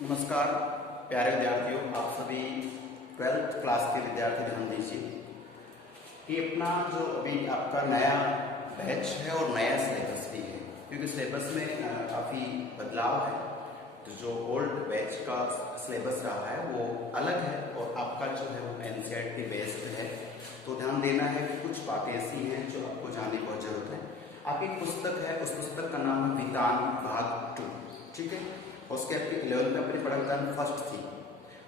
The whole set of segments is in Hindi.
नमस्कार प्यारे विद्यार्थियों, आप सभी 12th क्लास के विद्यार्थी ध्यान दीजिए कि अपना जो अभी आपका नया बैच है और नया सिलेबस भी है, क्योंकि सिलेबस में काफ़ी बदलाव है। तो जो ओल्ड बैच का सिलेबस रहा है वो अलग है और आपका जो है वो एनसीईआरटी बेस्ड है। तो ध्यान देना है कि कुछ बातें ऐसी हैं जो आपको जानने की बहुत जरूरत है। आपकी एक पुस्तक है, उस पुस्तक का नाम है वितान भाग 2, ठीक है। उसके आपके 11th में अपनी पढ़ा फर्स्ट थी,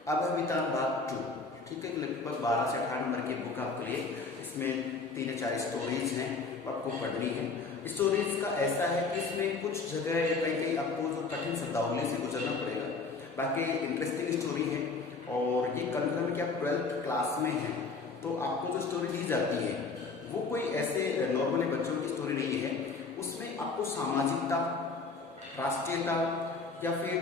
अब है वितान भाग 2, ठीक है। लगभग 12 से 18 नंबर की बुक आपके लिए, इसमें 3 या 4 स्टोरीज हैं आपको पढ़नी है। स्टोरीज का ऐसा है कि इसमें कुछ जगह या कहीं आपको जो कठिन शब्दावली से गुजरना पड़ेगा, बाकी इंटरेस्टिंग स्टोरी है। और ये कंफर्म कि आप 12th क्लास में हैं तो आपको जो स्टोरी दी जाती है वो कोई ऐसे नॉर्मली बच्चों की स्टोरी नहीं है। उसमें आपको सामाजिकता, राष्ट्रीयता या फिर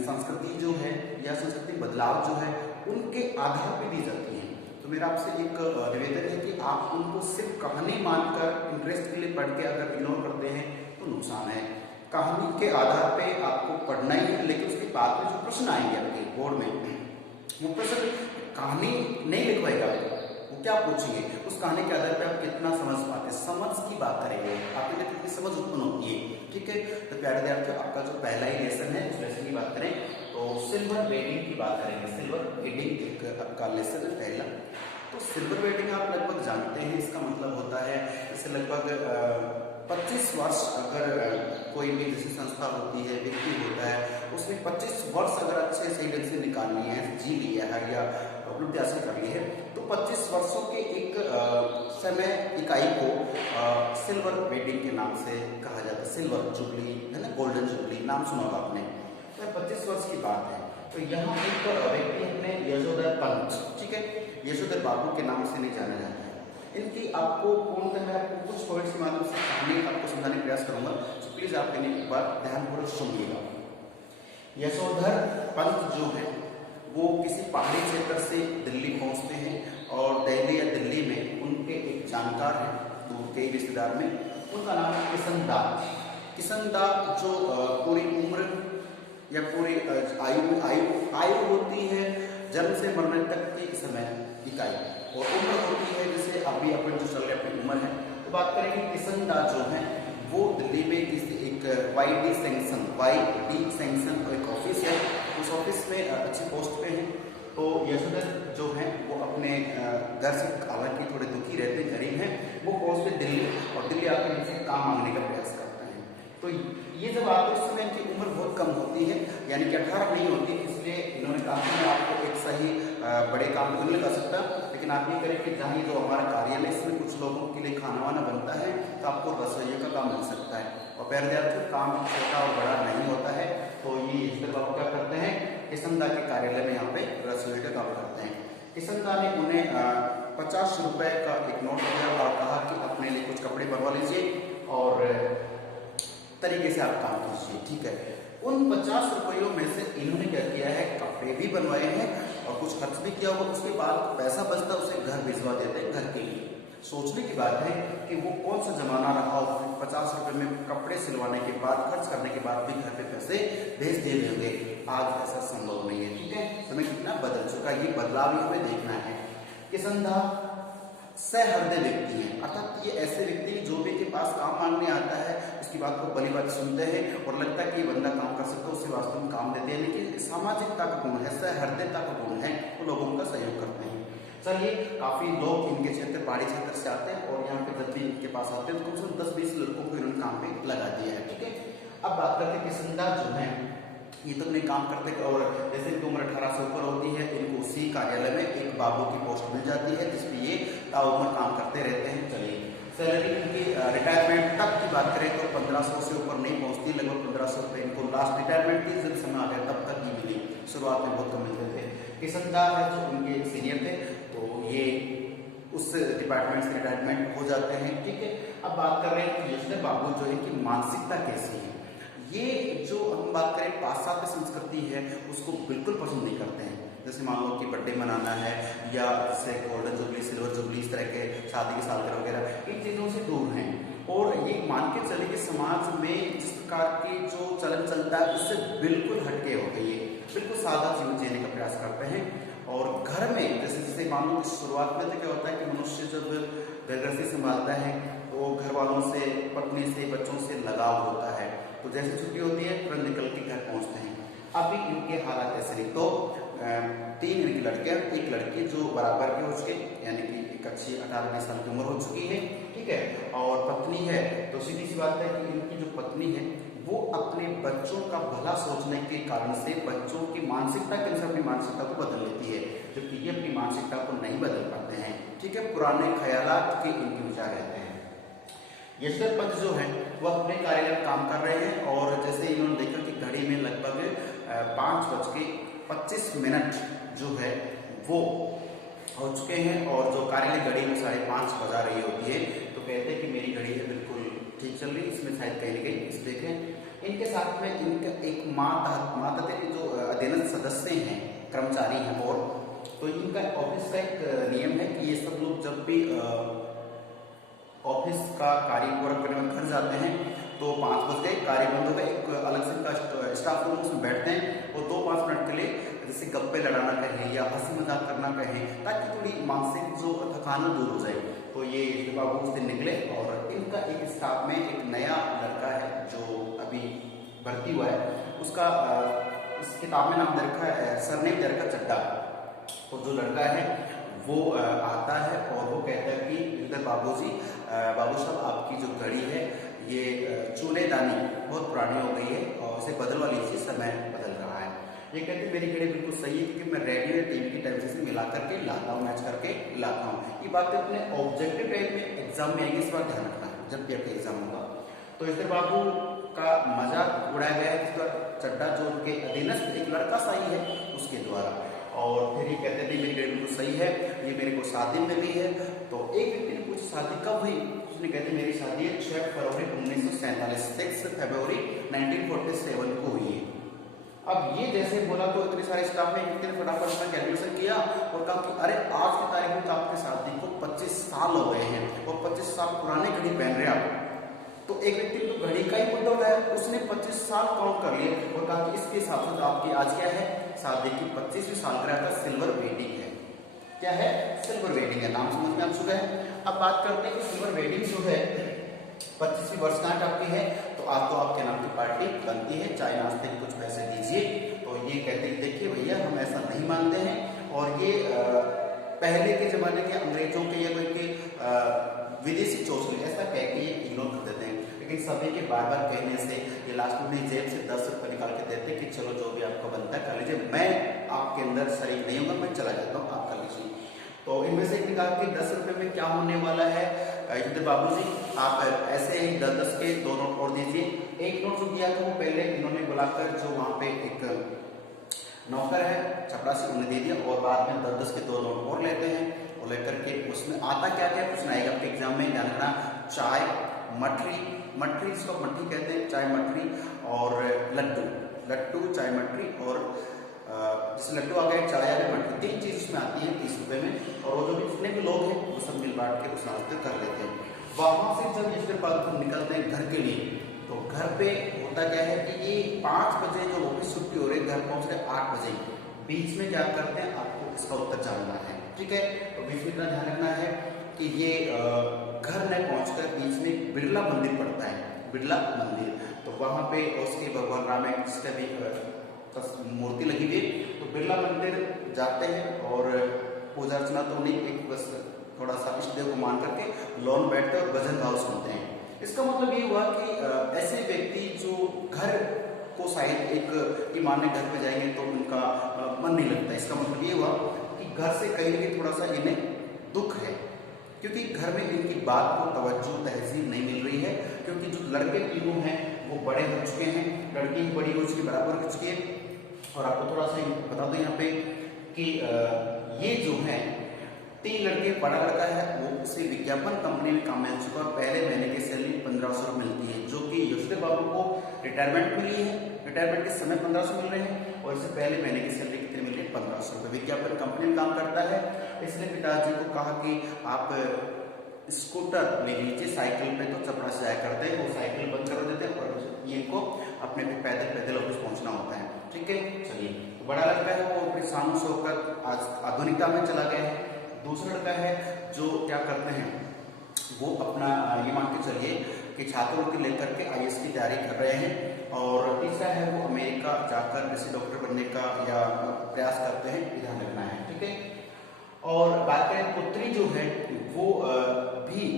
संस्कृति जो है या संस्कृति बदलाव जो है उनके आधार पर दी जाती है। तो मेरा आपसे एक निवेदन है कि आप उनको सिर्फ कहानी मानकर इंटरेस्ट के लिए पढ़ के अगर इग्नोर करते हैं तो नुकसान है। कहानी के आधार पे आपको पढ़ना ही है, लेकिन उसके बाद में जो प्रश्न आएंगे आपके बोर्ड में, वो प्रश्न कहानी नहीं लिखवाएगा, वो क्या पूछेंगे, उस कहानी के आधार पे आप कितना समझ पाते, समझ की बात करेंगे, आपके लिए कितनी समझ उत्पन्न होती है, ठीक है। तो प्यारे विद्यार्थियों, आपका जो पहला ही लेसन है उस लेसन की बात करें तो सिल्वर वेडिंग की बात करेंगे। सिल्वर वेडिंग एक आपका लेसन है पहला। तो सिल्वर वेडिंग आप लगभग जानते हैं, इसका मतलब होता है इससे लगभग 25 वर्ष अगर कोई भी जैसी संस्था होती है, व्यक्ति होता है, उसने 25 वर्ष अगर अच्छे सही ढंग से निकालनी है, जी लिया है या उपलब्धि हासिल कर ली है, तो 25 वर्षों के एक समय इकाई को सिल्वर वेडिंग के नाम से कहा जाता है। सिल्वर जुबली है ना, गोल्डन जुबली नाम सुना होगा आपने। तो 25 वर्ष की बात है। तो यहाँ एक व्यक्ति अपने यशोधर पंत, ठीक है, यशोधर बाबू के नाम से नहीं जाना जाता है। इनकी आपको पूर्णतः मैं आपको कुछ पॉइंट्स के माध्यम से कहानी आपको समझाने का प्रयास करूंगा, तो प्लीज आप मैंने एक बार ध्यानपूर्वक सुनिएगा। यशोधर पंत जो है वो किसी पहाड़ी क्षेत्र से दिल्ली पहुंचते हैं और दिल्ली या दिल्ली में उनके एक जानकार हैं दूर के रिश्तेदार में, उनका नाम है किशनदास। किशनदास जो पूरी उम्र या पूरी आयु होती है जन्म से मरने तक की समय इकाई, और उम्र होती है जैसे अभी अपन जो चल रहे अपनी उम्र है। तो बात करेंगे किशनदास जो है वो दिल्ली में किसी एक वाईडी सैंक्शन एक ऑफिस है, उस ऑफिस में अच्छी पोस्ट पे हैं। तो यशोधर जो है वो अपने घर से हालांकि थोड़े दुखी रहते हैं, गरीब हैं, वो पहुंचते दिल्ली और दिल्ली आकर इनसे काम मांगने का प्रयास करते हैं। तो ये जब आते उस समय इनकी उम्र बहुत कम होती है, यानी कि 18 नहीं होती, इसलिए इन्होंने कहा कि मैं आपको एक सही बड़े काम तो नहीं लगा सकता, लेकिन आप ये करें कि जहाँ ये जो हमारा कार्यालय इसमें कुछ लोगों के लिए खाना वाना बनता है तो आपको रसोइयों का काम मिल सकता है। और प्यारे विद्यार्थियों, काम छोटा और बड़ा नहीं होता है। तो ये इसलिए बाबू क्या करते हैं, किशनदास के कार्यालय में यहाँ पे रसोई का काम करते हैं। किशनदास ने उन्हें 50 रुपए का एक नोट दिया और कहा कि अपने लिए कुछ कपड़े बनवा लीजिए और तरीके से आप काम कीजिए, ठीक है। उन 50 रुपयों में से इन्होंने क्या किया है, कपड़े भी बनवाए हैं और कुछ खर्च भी किया होगा। उसके बाद पैसा बचता उसे घर भिजवा देते हैं, घर के लिए। सोचने की बात है कि वो कौन सा जमाना रहा हो, 50 रुपए में कपड़े सिलवाने के बाद, खर्च करने के बाद भी घर पे पैसे भेज दिए होंगे। आज ऐसा संभव नहीं है, ठीक है। समय कितना बदल चुका है, ये बदलाव ही हमें देखना है। किशनदास सहृदय व्यक्ति है, अर्थात ये ऐसे व्यक्ति जो भी के पास काम मांगने आता है उसकी बात को भली बात सुनते हैं और लगता है कि ये बंदा काम कर सकता है, उससे वास्तव में काम देते हैं। लेकिन सामाजिकता का गुण है, सहृदयता का गुण है, वो लोगों का सहयोग करते हैं। चलिए, काफी लोग इनके क्षेत्र पहाड़ी क्षेत्र से आते हैं और यहाँ पे जब भी इनके पास आते हैं तो कम से कम 10-20 लड़कों को इन्होंने काम पे लगा दिया है, ठीक है। अब बात करते हैं किशनदास जो है ये तो अपने काम करते हैं और जैसे इनकी उम्र 18 से ऊपर होती है, इनको उसी कार्यालय में एक बाबू की पोस्ट मिल जाती है जिसमें ये ताउम्र काम करते रहते हैं। चलिए, सैलरी इनकी रिटायरमेंट तक की बात करें तो 1500 से ऊपर नहीं पहुंचती, लगभग 1500 रुपये इनको लास्ट रिटायरमेंट की जब समय आ गया तब तक ही मिली, शुरुआत में बहुत कम मिलते थे। किशनदास है जो उनके सीनियर थे, तो ये उस डिपार्टमेंट से रिटायरमेंट हो जाते हैं, ठीक है। अब बात कर रहे हैं कि यशोधर बाबू जो है कि मानसिकता कैसी है। ये जो हम बात करें पाश्चात्य संस्कृति है उसको बिल्कुल पसंद नहीं करते हैं। जैसे मान लो कि बर्थडे मनाना है या जैसे गोल्डन जुबली, सिल्वर जुबली, इस तरह के शादी की सालगिरह वगैरह, इन चीजों से दूर हैं। और ये मान के चले कि समाज में जिस प्रकार की जो चलन चलता है उससे बिल्कुल हटके हो गई है, बिल्कुल सादा जीवन जीने का प्रयास करते हैं। और घर में जैसे जैसे मान लो शुरुआत में तो क्या होता है कि मनुष्य जब घर गृहस्थी संभालता है तो घर वालों से, पत्नी से, बच्चों से लगाव होता है, तो जैसे छुट्टी होती है तुरंत निकल के घर पहुंचते हैं। अभी इनके हालात ऐसे नहीं, तो 3 इनकी लड़कियां, एक लड़की जो बराबर के हो चुके, यानी कि एक अच्छी 18-20 साल की उम्र हो चुकी है, ठीक है, और पत्नी है। तो सीधी सी बात है कि इनकी जो पत्नी है वो अपने बच्चों का भला सोचने के कारण से बच्चों की मानसिकता के अनुसार अपनी मानसिकता को बदल लेती है, जबकि ये अपनी मानसिकता को नहीं बदल पाते हैं, ठीक है, पुराने ख्यालात के इनके विचार रहते हैं। यशवंत पंत जो है वह अपने कार्यालय में काम कर रहे हैं और जैसे इन्होंने देखा कि घड़ी में लगभग 5:25 जो है वो हो चुके हैं और जो कार्यालय घड़ी में 5:30 बजा रही होती है, तो कहते हैं कि मेरी घड़ी है बिल्कुल ठीक चल रही, इसमें शायद कहीं ना कहीं इस देखें इनके साथ में इनका एक माता जो अधीनस्थ सदस्य हैं, कर्मचारी हैं, और तो इनका ऑफिस का एक नियम है कि ये सब लोग जब भी ऑफिस का कार्य पूरा करने में घर जाते हैं तो 5 बज गए, कार्य बंद हो गए, एक अलग से का स्टाफ रूम उसमें बैठते हैं और 2-5 मिनट के लिए जैसे गप्पे लड़ाना कहें या हंसी मजाक करना कहें, ताकि थोड़ी मानसिक जो थकान दूर हो जाए। तो ये बाबू उस दिन निकले और इनका एक स्टाफ में एक नया लड़का है जो अभी भर्ती हुआ है, उसका इस किताब में नाम दे रखा है, सरनेम दे रखा चड्डा। तो जो लड़का है वो आता है और वो कहता है कि इधर बाबू साहब आपकी जो घड़ी है ये चूनेदानी बहुत पुरानी हो गई है और इसे बदलवा लीजिए, समय बदल रहा है। ये कहते हैं मेरी घड़ी बिल्कुल सही है क्योंकि मैं रेडियो या टीवी की टाइम से मिला करके लाता हूँ, मैच करके लाता हूँ। ये बातें अपने ऑब्जेक्टिव टाइप में एग्जाम में आएगी, इस बार ध्यान रखना जब भी आपका एग्जाम होगा। तो इधर बाबू का मजाक उड़ाया गया है इस बार चड्डा जो उनके अधीनस्थ एक लड़का सही है उसके द्वारा, और फिर ये कहते थे मेरी घड़ी बिल्कुल सही है, ये मेरे को शादी में भी है। तो एक व्यक्ति ने पूछा शादी कब हुई, उसने कहते मेरी शादी है 6 फरवरी 1947, 6 फरवरी 1947 को हुई है। अब ये जैसे बोला तो इतने सारे स्टाफ में एक दिन फटाफट अपना कैलकुलेशन किया और कहा कि अरे आज की तारीख में तो आपकी शादी को 25 साल हो गए हैं और 25 साल पुराने घड़ी पहन रहे आप। तो एक व्यक्ति तो घड़ी का ही मुद्दा उठाया, उसने 25 साल काउंट कर लिए और कहा कि इसके हिसाब से तो आपकी आज क्या है, शादी की 25वीं सालगिरह का सिल्वर वेडिंग है। क्या है? सिल्वर वेडिंग है, नाम समझ में आ चुका है। अब बात करते हैं कि सिल्वर वेडिंग जो है 25वीं वर्षगांठ आपकी है, तो आज तो आपके नाम की पार्टी बनती है, चाय नाश्ते के कुछ पैसे दीजिए। तो ये कहते हैं देखिए भैया हम ऐसा नहीं मानते हैं, और ये पहले के जमाने के अंग्रेजों के या कोई के विदेशी चौचले ऐसा कह के ये इग्नोर कर देते हैं, लेकिन सभी के बार बार कहने से ये लास्ट में जेब से 10 रुपये निकाल के देते कि चलो जो भी आपको बनता है कर लीजिए, मैं आपके अंदर शरीक नहीं होगा, मैं चला जाता हूँ, आप कर लीजिए। तो इनमें से एक निकाल के 10 रुपये में क्या होने वाला है, बाबूजी आप ऐसे ही 10-10 के 2 नोट और दीजिए। एक नोट जो दिया था वो पहले इन्होंने बुलाकर जो वहाँ पे एक नौकर है चपरासी उन्हें दे दिया, और बाद में 10-10 के 2 नोट और लेते हैं और लेकर के उसमें आता क्या क्या कुछ आएगा आपके एग्जाम में ध्यान रखना, चाय मठरी जिसको मठरी कहते हैं, चाय मठरी और लड्डू चाय मठरी, और जैसे लड्डू आ गए चाय आ गए मठरी, 3 चीज उसमें आती है 30 रुपए में, और वो जो भी जितने भी लोग हैं वो सब मिल बांट के उस नाश्ते कर लेते हैं। वहां से जब इसके बाद निकलते हैं घर के लिए, तो घर पे होता क्या है कि ये 5 बजे जो ऑफिस छुट्टी हो रही है, घर पहुंच रहे 8 बजे, बीच में क्या करते हैं आपको इसका उत्तर जानना है, ठीक है। तो बीच में इतना ध्यान रखना है कि ये घर न पहुंचकर बीच में बिरला मंदिर पड़ता है, बिरला मंदिर, तो वहां पे उसके भगवान राम की भी मूर्ति लगी हुई, तो बिरला मंदिर जाते हैं और पूजा अर्चना तो नहीं, एक बस थोड़ा सा इष्ट देव को मान करके लॉन बैठते और भजन भाव सुनते हैं। इसका मतलब ये हुआ कि ऐसे व्यक्ति जो घर को शायद एक कि माने घर पे जाएंगे तो उनका मन नहीं लगता, इसका मतलब ये हुआ कि घर से कहीं भी थोड़ा सा इन्हें दुख है, क्योंकि घर में इनकी बात को तवज्जो तहजीब नहीं मिल रही है, क्योंकि जो लड़के तीनों हैं वो बड़े हो चुके हैं, लड़की भी बड़ी हो चुकी बराबर हो चुकी है। और आपको थोड़ा सा बता दो यहाँ पे कि ये जो है 3 लड़के, बड़ा लड़का है वो उसे विज्ञापन कंपनी में काम मिल चुका और पहले महीने की सैलरी 1500 मिलती है, जो कि यशदेव बाबू को रिटायरमेंट मिली है, रिटायरमेंट के समय 1500 मिल रहे हैं, और इससे पहले महीने की सैलरी कितनी मिली है 1500 रुपये। विज्ञापन कंपनी में काम करता है, इसने पिताजी को कहा कि आप स्कूटर ले लीजिए, साइकिल पे तो चपड़ा से जाया करते हैं, वो साइकिल बंद कर देते हैं और इनको बड़ा लड़का है वो अपने शान शौकत आज आधुनिकता में चला गया है। दूसरा लड़का है जो क्या करते हैं, वो अपना ये मान के चलिए कि छात्रों को लेकर के आईएएस की तैयारी कर रहे हैं। और तीसरा है वो अमेरिका जाकर किसी डॉक्टर बनने का या प्रयास करते हैं, ध्यान रखना है, ठीक है। और बात करें पुत्री जो है वो भी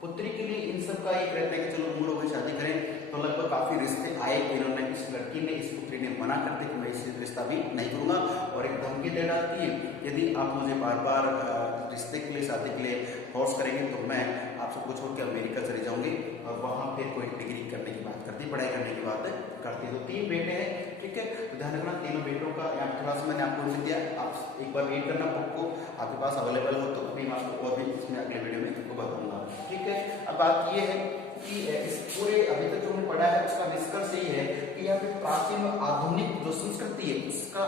पुत्री के लिए इन सब का एक रहता है कि चलो उन लोगों की शादी करें, तो लगभग काफी रिश्ते आए। इन्होंने इस लड़की ने इस पुत्री ने मना करते कि मैं इस रिश्ता भी नहीं करूंगा, और एक धमकी दे डालती है यदि आप मुझे बार बार रिश्ते के लिए शादी के लिए फोर्स करेंगे तो मैं आप सबको छोड़ के अमेरिका चले जाऊंगी, और वहां पे कोई डिग्री करने की बात करती, पढ़ाई करने की बात करती। तो 3 बेटे हैं, ठीक है। तो ध्यान रखना तीनों बेटों का यहाँ थोड़ा सा मैंने आपको लिख दिया, आप एक बार रीड करना बुक को, आपके पास अवेलेबल हो तो अभी मैं आपको और भी इसमें अगले वीडियो में आपको बताऊंगा, ठीक है। अब बात ये है कि इस पूरे अभी तक जो हमने पढ़ा है उसका निष्कर्ष यही है कि यहाँ पे प्राचीन और आधुनिक जो संस्कृति है उसका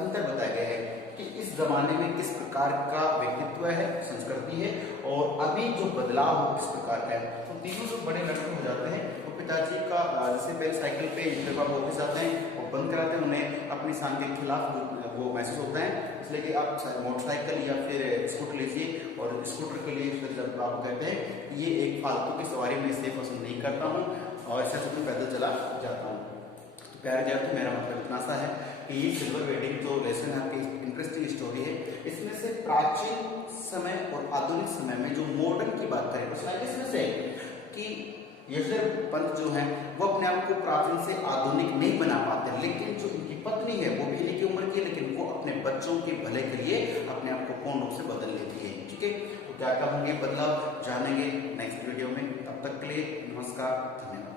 अंतर बताया गया है कि इस जमाने में किस प्रकार का व्यक्तित्व है, संस्कृति है, और अभी जो बदलाव किस प्रकार का है। तो तीनों जो बड़े लड़के हो जाते हैं तो पिताजी का जैसे पहले साइकिल पे जब आप ऑफिस आते हैं और बंद कराते हैं, उन्हें अपनी शान के खिलाफ वो महसूस होता है, इसलिए कि आप मोटरसाइकिल या फिर स्कूटर लीजिए, और स्कूटर के लिए फिर जब आप कहते हैं ये एक फालतू की सवारी मैं इसलिए पसंद नहीं करता हूँ और इससे मैं पैदल चला जाता हूँ। तो प्यारे विद्यार्थी मेरा मतलब इतना सा है कि ये सिल्वर वेडिंग जो लेसन है आपकी इंटरेस्टिंग स्टोरी है, इसमें से प्राचीन समय और आधुनिक समय में जो मॉडर्न की बात करें तो शायद इसमें से कि यशोधर पंत जो है वो अपने आप को प्राचीन से आधुनिक नहीं बना पाते, लेकिन जो उनकी पत्नी है वो भी इन्हीं की उम्र की है, लेकिन वो अपने बच्चों के भले के लिए अपने आप को पूर्ण रूप से बदल लेती है, ठीक है। तो क्या क्या होंगे बदलाव जानेंगे नेक्स्ट वीडियो में, तब तक के लिए नमस्कार, धन्यवाद।